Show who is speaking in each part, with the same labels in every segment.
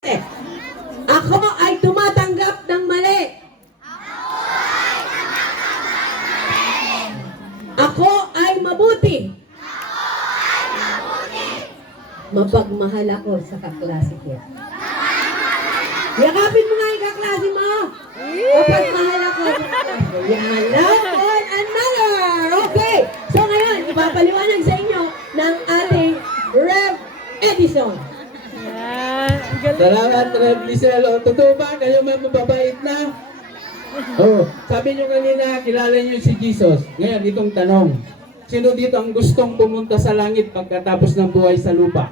Speaker 1: Ako ay tumatanggap ng mali. Ako ay mabuti. Mapagmahal ako sa kaklase ko. Yakapin mo nga yung kaklase mo. Mapagmahal ako sa kaklase ko. Yan. Love one another. Okay. So ngayon, ipapaliwanag sa inyo ng ating Rev Edison.
Speaker 2: Salamat, Rev Lisel. O, totoo ba? Kayo may mababait na? Oh, sabi nyo kanina, kilala nyo si Jesus. Ngayon, itong tanong. Sino dito ang gustong pumunta sa langit pagkatapos ng buhay sa lupa?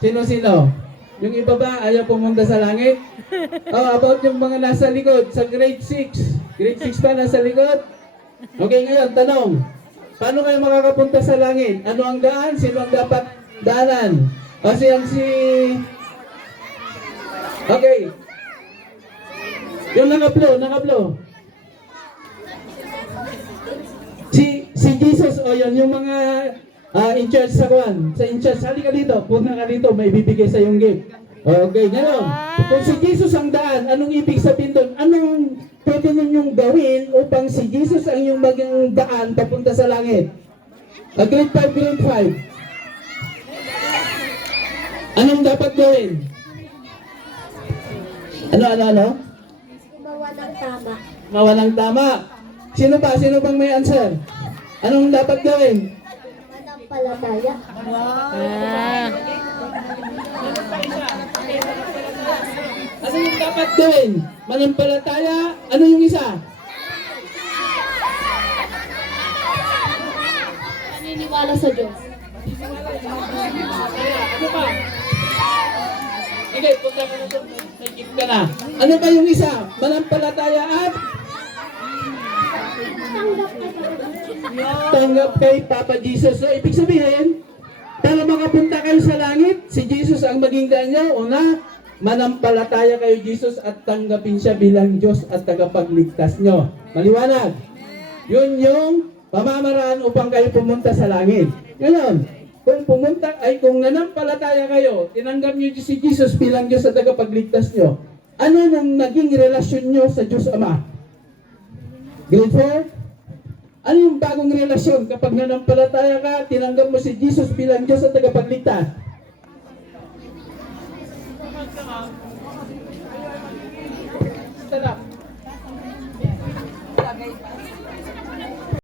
Speaker 2: Sino-sino? Yung iba ba ayaw pumunta sa langit? Oh, about yung mga nasa likod, sa grade 6. Grade 6 pa nasa likod? Okay, ngayon, tanong. Paano kayo makakapunta sa langit? Ano ang daan? Sino ang dapat daanan? Kasi ang si... Okay. Yung nakaplo, nakaplo. Si si Jesus o yan yung mga ah, in charge sa kwan, sa in charge. Halika dito, punta ka dito, may bibigay sa yung gift. Okay, gano'n. Kung si Jesus ang daan, anong ibig sabihin doon? Anong pwede ninyong gawin upang si Jesus ang yung maging daan papunta sa langit? Ah, grade 5, grade 5. Anong dapat gawin? Ano, ano, ano?
Speaker 3: Gumawa ng tama.
Speaker 2: Mawalang tama. Sino ba? Sino bang may answer? Anong dapat gawin?
Speaker 3: Manampalataya.
Speaker 4: Ah.
Speaker 2: Ano yung dapat gawin? Manampalataya? Ano yung isa?
Speaker 3: Naniniwala sa Diyos.
Speaker 2: Ano pa? Sige, punta ka na doon. May gift ka na. Ano pa yung isa? Manampalataya at tanggap kay Papa Jesus. So, ibig sabihin, para makapunta kayo sa langit, si Jesus ang maging daan nyo. Una, manampalataya kayo Jesus at tanggapin siya bilang Diyos at tagapagligtas nyo. Maliwanag. Yun yung pamamaraan upang kayo pumunta sa langit. Kung pumunta, ay kung nanampalataya kayo, tinanggap nyo si Jesus bilang Diyos at tagapagligtas nyo, ano nang naging relasyon nyo sa Diyos Ama? Grade 4? Ano yung bagong relasyon kapag nanampalataya ka, tinanggap mo si Jesus bilang Diyos at tagapagligtas? Stand up.